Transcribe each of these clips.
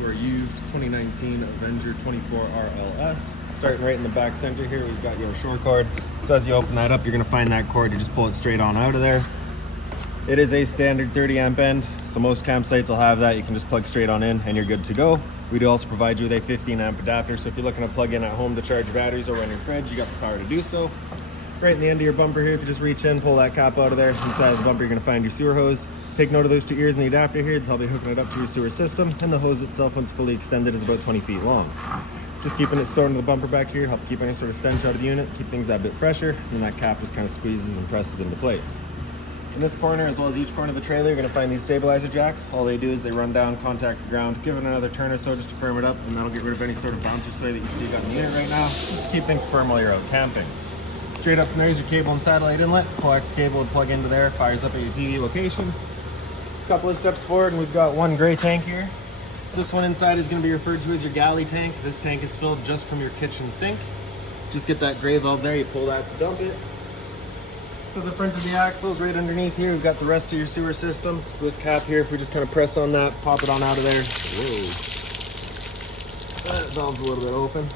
to our used 2019 Avenger 24 RLS. Starting right in the back center here, we've got your shore cord. So as you open that up, you're going to find that cord. You just pull it straight on out of there. It is a standard 30 amp end, so most campsites will have that. You can just plug straight on in and you're good to go. We do also provide you with a 15 amp adapter, so if you're looking to plug in at home to charge your batteries or run your fridge, you got the power to do so. Right in the end of your bumper here, if you just reach in, pull that cap out of there. Inside of the bumper, you're going to find your sewer hose. Take note of those two ears in the adapter here. It's how they're hooking it up to your sewer system. And the hose itself, once fully extended, is about 20 feet long. Just keeping it stored in the bumper back here, help keep any sort of stench out of the unit, keep things that bit fresher, and that cap just kind of squeezes and presses into place. In this corner, as well as each corner of the trailer, you're going to find these stabilizer jacks. All they do is they run down, contact the ground, give it another turn or so just to firm it up, and that'll get rid of any sort of bounce or sway that you see got in the unit right now, just to keep things firm while you're out camping. Straight up from there is your cable and satellite inlet. Coax cable would plug into there, fires up at your TV location. A couple of steps forward, and we've got one gray tank here. So this one inside is going to be referred to as your galley tank. This tank is filled just from your kitchen sink. Just get that gray valve there, you pull that to dump it. To the front of the axles, right underneath here, we've got the rest of your sewer system. So this cap here, if we just kind of press on that, pop it on out of there. Whoa. That valve's a little bit open.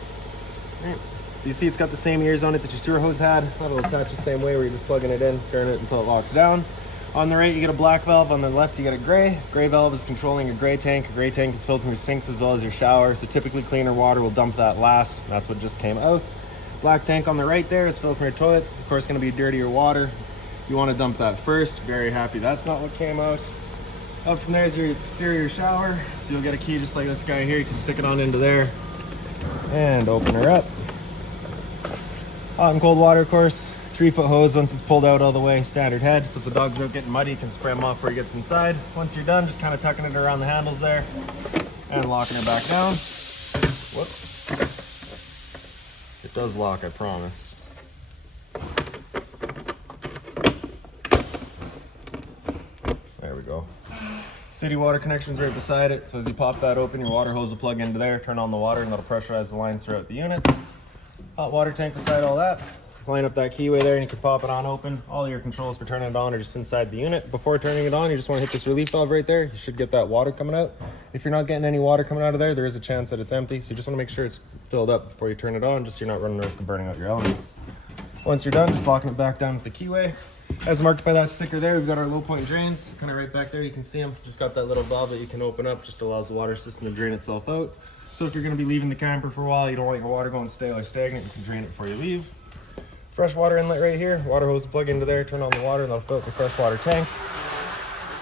All right. So you see it's got the same ears on it that your sewer hose had. That'll attach the same way where you're just plugging it in, turn it until it locks down. On the right, you get a black valve. On the left, you get a gray. Gray valve is controlling your gray tank. A gray tank is filled from your sinks as well as your shower. So typically cleaner water will dump that last. That's what just came out. Black tank on the right there is filled from your toilets. It's of course going to be dirtier water. You want to dump that first. Very happy that's not what came out. Up from there is your exterior shower. So you'll get a key just like this guy here. You can stick it on into there and open her up. Hot and cold water, of course. 3-foot hose once it's pulled out all the way, standard head. So if the dog's out getting muddy, you can spray them off before he gets inside. Once you're done, just kind of tucking it around the handles there and locking her back down. Whoops. It does lock, I promise. There we go. City water connection's right beside it. So as you pop that open, your water hose will plug into there, turn on the water, and that'll pressurize the lines throughout the unit. Hot water tank beside all that. Line up that keyway there and you can pop it on open. All your controls for turning it on are just inside the unit. Before turning it on, you just want to hit this relief valve right there. You should get that water coming out. If you're not getting any water coming out of there, there is a chance that it's empty. So you just want to make sure it's filled up before you turn it on, just so you're not running the risk of burning out your elements. Once you're done, just locking it back down with the keyway. As marked by that sticker there, we've got our low point drains. Kind of right back there, you can see them. Just got that little valve that you can open up, just allows the water system to drain itself out. So if you're going to be leaving the camper for a while, you don't want your water going stale or stagnant, you can drain it before you leave. Fresh water inlet right here. Water hose will plug into there, turn on the water, and that'll fill up the fresh water tank.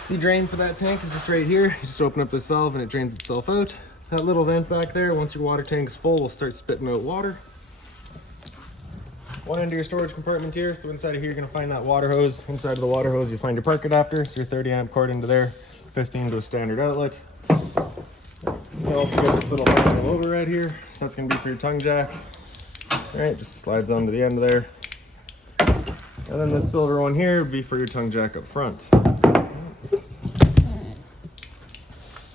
The drain for that tank is just right here. You just open up this valve and it drains itself out. That little vent back there, once your water tank's full, will start spitting out water. One end of your storage compartment here. So inside of here, you're going to find that water hose. Inside of the water hose, you'll find your park adapter. So your 30 amp cord into there, 15 to a standard outlet. You also get this little panel over right here. So that's going to be for your tongue jack. All right, just slides onto the end there. And then this silver one here would be for your tongue jack up front.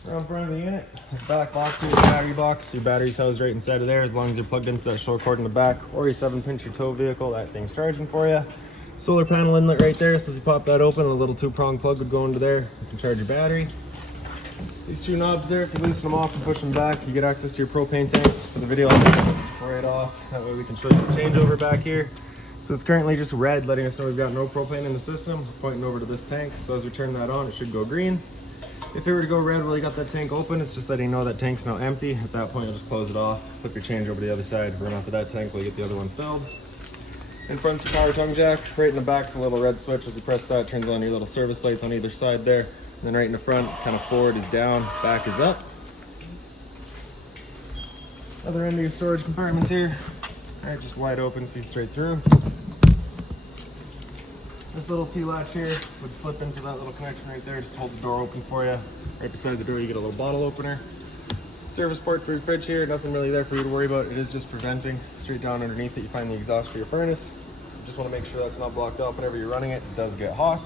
Around front of the unit, this back box here is your battery box. Your battery's housed right inside of there as long as you're plugged into that short cord in the back or your 7-pinch or tow vehicle, that thing's charging for you. Solar panel inlet right there, so as you pop that open, a little 2-prong plug would go into there. You can charge your battery. These 2 knobs there, if you loosen them off and push them back, you get access to your propane tanks. For the video, I'll take this right off. That way we can show you the changeover back here. So it's currently just red, letting us know we've got no propane in the system. Pointing over to this tank. So as we turn that on, it should go green. If it were to go red while you got that tank open, it's just letting you know that tank's now empty. At that point, you'll just close it off, flip your change over to the other side, run off of that tank while you get the other one filled. In front's your power tongue jack. Right in the back's a little red switch. As you press that, it turns on your little service lights on either side there. And then right in the front, kind of forward is down, back is up. Other end of your storage compartments here. All right, just wide open, see straight through. This little T-latch here would slip into that little connection right there, just hold the door open for you. Right beside the door, you get a little bottle opener. Service port for your fridge here, nothing really there for you to worry about. It is just for venting. Straight down underneath it, you find the exhaust for your furnace. So just want to make sure that's not blocked off whenever you're running it. It does get hot.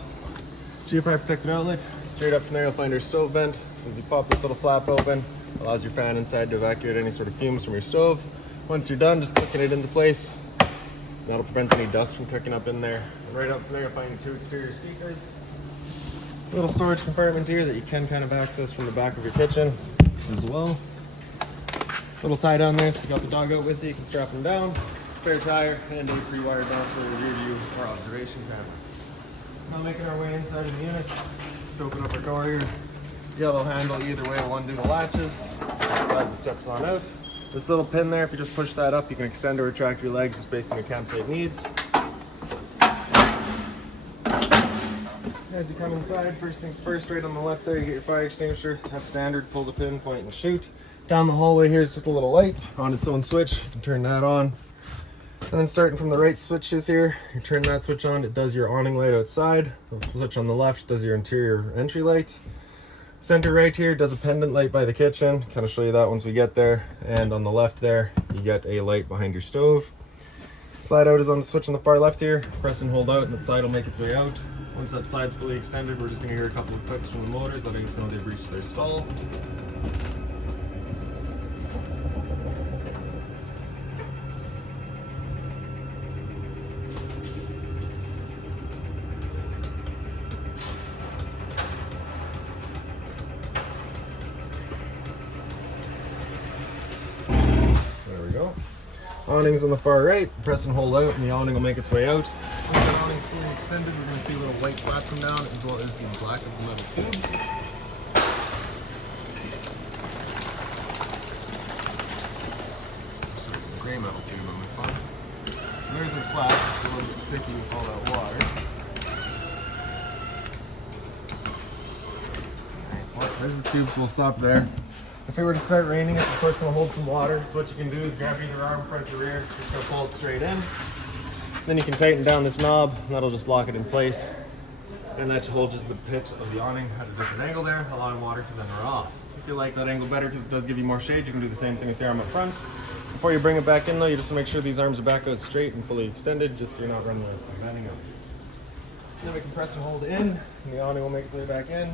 GFI protected outlet. Straight up from there, you'll find your stove vent. So as you pop this little flap open, allows your fan inside to evacuate any sort of fumes from your stove. Once you're done, just clicking it into place. That'll prevent any dust from cooking up in there. And right up from there, you'll find your 2 exterior speakers. Little storage compartment here that you can kind of access from the back of your kitchen. as well. Little tie down there, so you got the dog out with you, you can strap them down. Spare tire and a pre-wired mount for your rear view or observation camera. Now making our way inside of the unit, just open up our door here. Yellow handle either way will undo the latches. Slide the steps on out. This little pin there, if you just push that up, you can extend or retract your legs just based on your campsite needs. As you come inside, first things first, right on the left there, you get your fire extinguisher. That's standard, pull the pin, point and shoot. Down the hallway here is just a little light on its own switch. You can turn that on. And then starting from the right switches here, you turn that switch on, it does your awning light outside. The switch on the left does your interior entry light. Center right here does a pendant light by the kitchen. Kind of show you that once we get there. And on the left there, you get a light behind your stove. Slide out is on the switch on the far left here. Press and hold out and the slide will make its way out. Once that slide's fully extended, we're just going to hear a couple of clicks from the motors letting us know they've reached their stall. There we go. Awning's on the far right. Press and hold out and the awning will make its way out. Once the awning's fully extended, we're going to see a little white flap come down as well as the black of the metal tube. So it's a gray metal tube on this one. So there's our flap, just a little bit sticky with all that water. Alright, well, there's the tube, so we'll stop there. If it were to start raining, it's of course going to hold some water. So what you can do is grab either arm, front or rear, just going to pull it straight in. Then you can tighten down this knob, and that'll just lock it in place. And that holds the pitch of the awning at a different angle there, allowing water to then run off. If you like that angle better because it does give you more shade, you can do the same thing with your arm up front. Before you bring it back in though, you just make sure these arms are back out straight and fully extended, just so you're not running the risk of bending up. Then we can press and hold in, and the awning will make its way back in.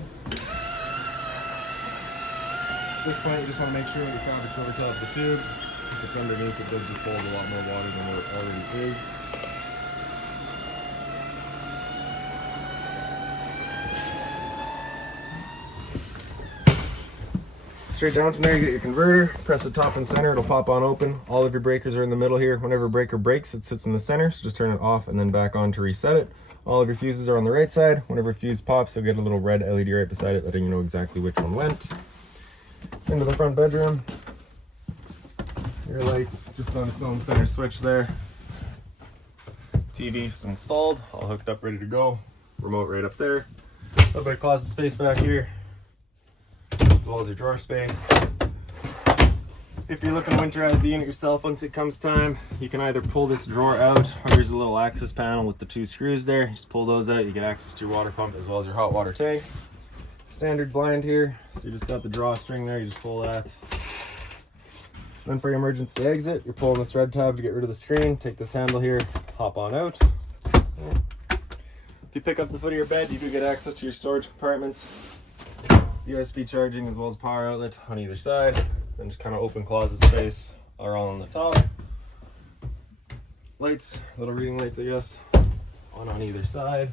At this point, you just want to make sure that your fabric's over top of the tube. If it's underneath, it does just hold a lot more water than what it already is. Straight down from there, you get your converter. Press the top and center, it'll pop on open. All of your breakers are in the middle here. Whenever a breaker breaks, it sits in the center, so just turn it off and then back on to reset it. All of your fuses are on the right side. Whenever a fuse pops, you'll get a little red LED right beside it, letting you know exactly which one went. Into the front bedroom. Your lights just on its own center switch there. TV's installed, all hooked up, ready to go. Remote right up there. A little bit of closet space back here, as well as your drawer space. If you're looking to winterize the unit yourself, once it comes time, you can either pull this drawer out, or there's a little access panel with the 2 screws there. You just pull those out, you get access to your water pump as well as your hot water tank. Standard blind here, so you just got the drawstring there, you just pull that. Then for your emergency exit, you're pulling this red tab to get rid of the screen. Take this handle here, hop on out. If you pick up the foot of your bed, you do get access to your storage compartment. USB charging as well as power outlet on either side. Then just kind of open closet space are all on the top. Lights, little reading lights I guess, on either side.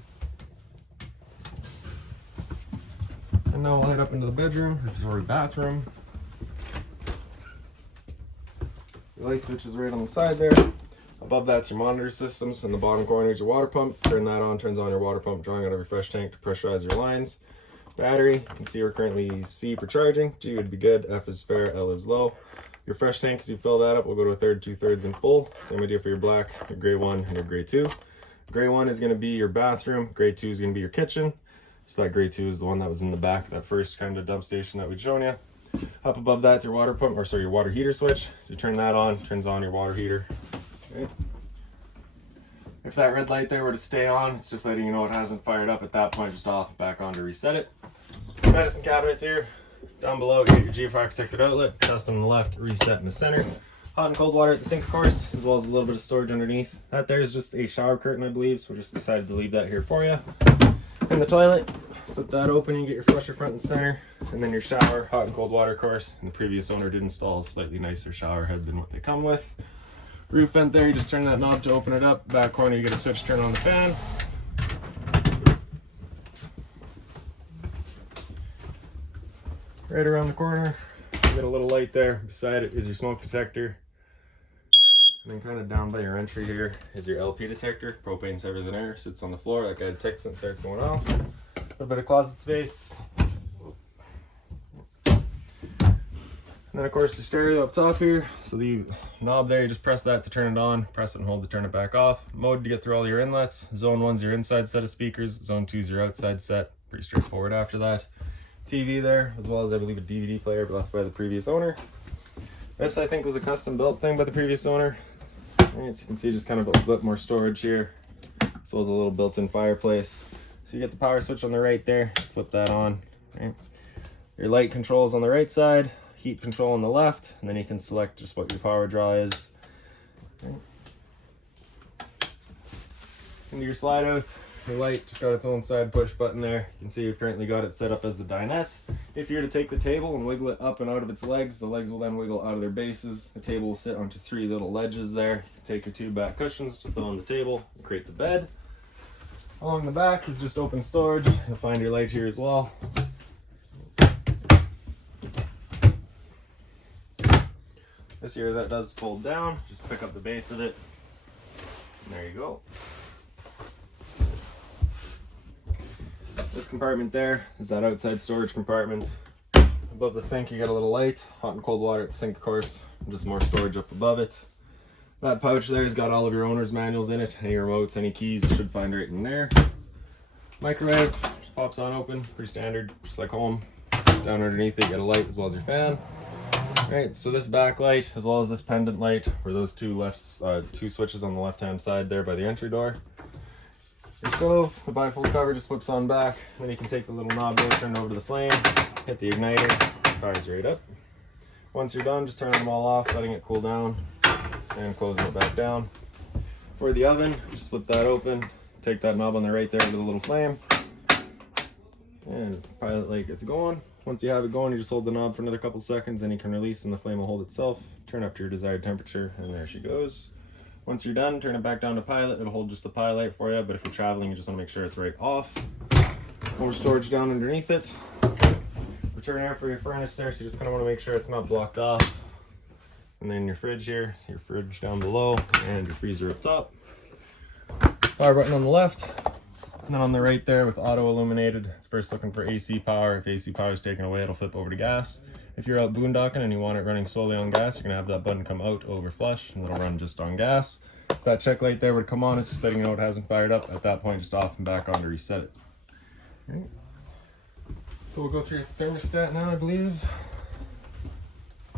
And now we'll head up into the bedroom, which is our bathroom. Your light switch is right on the side there. Above that's your monitor systems. In the bottom corner is your water pump. Turn that on, turns on your water pump, drawing out of your fresh tank to pressurize your lines. Battery, you can see we're currently C for charging. G would be good, F is fair, L is low. Your fresh tank, as you fill that up, will go to a third, 2/3 and full. Same idea for your black, your gray 1, and your gray 2. Gray 1 is going to be your bathroom. Gray 2 is going to be your kitchen. So that gray 2 is the one that was in the back, that first kind of dump station that we'd shown you. Up above that's your water pump, or sorry, your water heater switch. So you turn that on, turns on your water heater. Okay. If that red light there were to stay on, it's just letting you know it hasn't fired up at that point, just off, back on to reset it. Medicine cabinets here. Down below, you get your GFI protected outlet, custom on the left, reset in the center. Hot and cold water at the sink, of course, as well as a little bit of storage underneath. That there is just a shower curtain, I believe, so we just decided to leave that here for you. In the toilet, flip that open, you get your flusher front and center, and then your shower, hot and cold water, of course. And the previous owner did install a slightly nicer shower head than what they come with. Roof vent there, you just turn that knob to open it up. Back corner, you get a switch to turn on the fan. Right around the corner, You got a little light there. Beside it is your smoke detector. And then kind of down by your entry here is your LP detector. Propane's heavier than air, sits on the floor. That guy ticks and starts going off. A little bit of closet space. And then of course the stereo up top here. So the knob there, you just press that to turn it on, press it and hold to turn it back off. Mode to get through all your inlets. Zone 1's your inside set of speakers. Zone 2's your outside set. Pretty straightforward after that. TV there, as well as I believe a DVD player left by the previous owner. This I think was a custom built thing by the previous owner. And as you can see, just kind of a bit more storage here. As well as a little built-in fireplace. So you get the power switch on the right there, just flip that on. Right. Your light controls on the right side. Heat control on the left, and then you can select just what your power draw is. Okay. Into your slide out, your light just got its own side push button there. You can see you've currently got it set up as the dinette. If you were to take the table and wiggle it up and out of its legs, the legs will then wiggle out of their bases. The table will sit onto 3 little ledges there. You can take your 2 back cushions, just put on the table. It creates a bed. Along the back is just open storage. You'll find your light here as well. This here that does fold down, just pick up the base of it, and there you go. This compartment there is that outside storage compartment. Above the sink you got a little light, hot and cold water at the sink of course, and just more storage up above it. That pouch there has got all of your owner's manuals in it, any remotes, any keys you should find right in there. Microwave, pops on open, pretty standard, just like home. Down underneath it you got a light as well as your fan. Right, so this backlight as well as this pendant light were those 2 switches on the left hand side there by the entry door. Your stove, the bifold cover just flips on back, then you can take the little knob there, turn it over to the flame, hit the igniter, fires right up. Once you're done, just turning them all off, letting it cool down, and closing it back down. For the oven, just flip that open, take that knob on the right there with a little flame, and pilot light gets going. Once you have it going, you just hold the knob for another couple seconds, then you can release and the flame will hold itself. Turn up to your desired temperature, and there she goes. Once you're done, turn it back down to pilot. It'll hold just the pilot for you, but if you're traveling, you just want to make sure it's right off. More storage down underneath it. Return air for your furnace there, so you just kind of want to make sure it's not blocked off. And then your fridge here, so your fridge down below, and your freezer up top. Power button on the left. And then on the right there with auto illuminated, it's first looking for AC power. If AC power is taken away, it'll flip over to gas. If you're out boondocking and you want it running solely on gas, you're gonna have that button come out over flush and it'll run just on gas. If that check light there would come on, it's just letting you know it hasn't fired up. At that point, just off and back on to reset it. Okay. So we'll go through your thermostat now, I believe.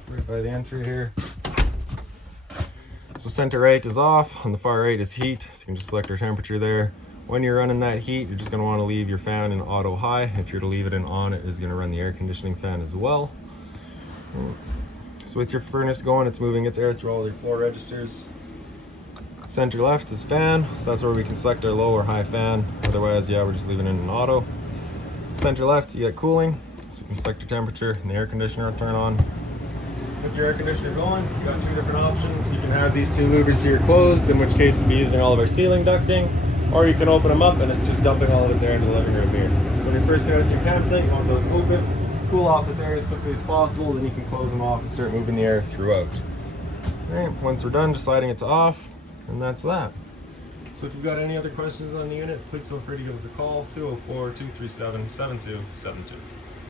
Right by the entry here. So center right is off, on the far right is heat, so you can just select your temperature there. When you're running that heat, you're just going to want to leave your fan in auto high. If you're to leave it in on, it is going to run the air conditioning fan as well. So with your furnace going, it's moving its air through all your floor registers. Center left is fan, so that's where we can select our low or high fan. Otherwise, yeah, we're just leaving it in auto. Center left, you get cooling, so you can select your temperature and the air conditioner will turn on. With your air conditioner going, you've got 2 different options. You can have these 2 louvers here closed, in which case we'll be using all of our ceiling ducting. Or you can open them up and it's just dumping all of its air into the living room here. So when you're first going out to your campsite, you want those open, cool off this area as quickly as possible, then you can close them off and start moving the air throughout. Alright, once we're done, just sliding it to off, and that's that. So if you've got any other questions on the unit, please feel free to give us a call, 204-237-7272.